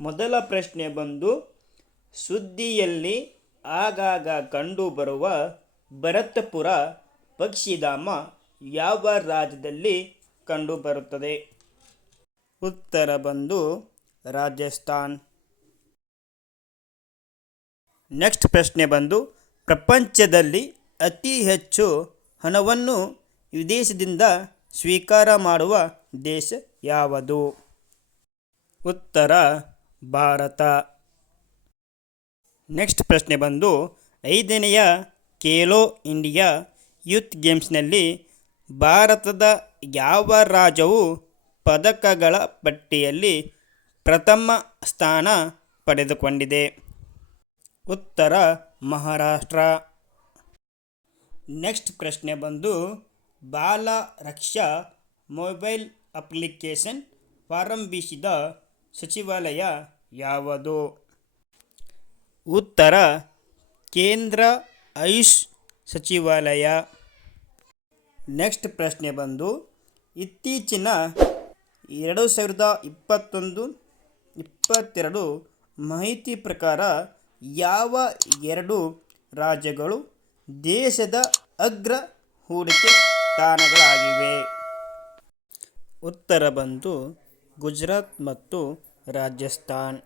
ಮೊದಲ ಪ್ರಶ್ನೆ ಬಂದು, ಸುದ್ದಿಯಲ್ಲಿ ಆಗಾಗ ಕಂಡುಬರುವ ಭರತ್ಪುರ ಪಕ್ಷಿಧಾಮ ಯಾವ ರಾಜ್ಯದಲ್ಲಿ ಕಂಡುಬರುತ್ತದೆ ಉತ್ತರ ಬಂದು, ರಾಜಸ್ಥಾನ್. ನೆಕ್ಸ್ಟ್ ಪ್ರಶ್ನೆ ಬಂದು, ಪ್ರಪಂಚದಲ್ಲಿ ಅತಿ ಹೆಚ್ಚು ಹಣವನ್ನು ವಿದೇಶದಿಂದ ಸ್ವೀಕಾರ ಮಾಡುವ ದೇಶ ಯಾವುದು? ಉತ್ತರ ಭಾರತ. ನೆಕ್ಸ್ಟ್ ಪ್ರಶ್ನೆ ಬಂದು, ಐದನೆಯ ಖೇಲೋ ಇಂಡಿಯಾ ಯೂತ್ ಗೇಮ್ಸ್ನಲ್ಲಿ ಭಾರತದ ಯಾವ ರಾಜ್ಯವು ಪದಕಗಳ ಪಟ್ಟಿಯಲ್ಲಿ ಪ್ರಥಮ ಸ್ಥಾನ ಪಡೆದುಕೊಂಡಿದೆ? ಉತ್ತರ ಮಹಾರಾಷ್ಟ್ರ. ನೆಕ್ಸ್ಟ್ ಪ್ರಶ್ನೆ ಬಂದು, ಬಾಲ ರಕ್ಷಾ ಮೊಬೈಲ್ ಅಪ್ಲಿಕೇಶನ್ ಪ್ರಾರಂಭಿಸಿದ ಸಚಿವಾಲಯ ಯಾವುದು? ಉತ್ತರ ಕೇಂದ್ರ ಆಯುಷ್ ಸಚಿವಾಲಯ. ನೆಕ್ಸ್ಟ್ ಪ್ರಶ್ನೆ ಬಂದು ಇತ್ತೀಚಿನ ಎರಡು ಸಾವಿರದ ಇಪ್ಪತ್ತೊಂದು ಇಪ್ಪತ್ತೆರಡು ಮಾಹಿತಿ ಪ್ರಕಾರ ಯಾವ ಎರಡು ರಾಜ್ಯಗಳು ದೇಶದ ಅಗ್ರ ಹೂಡಿಕೆ ತಾಣಗಳಾಗಿವೆ? ಉತ್ತರ ಬಂದು ಗುಜರಾತ್ ಮತ್ತು ರಾಜಸ್ಥಾನ್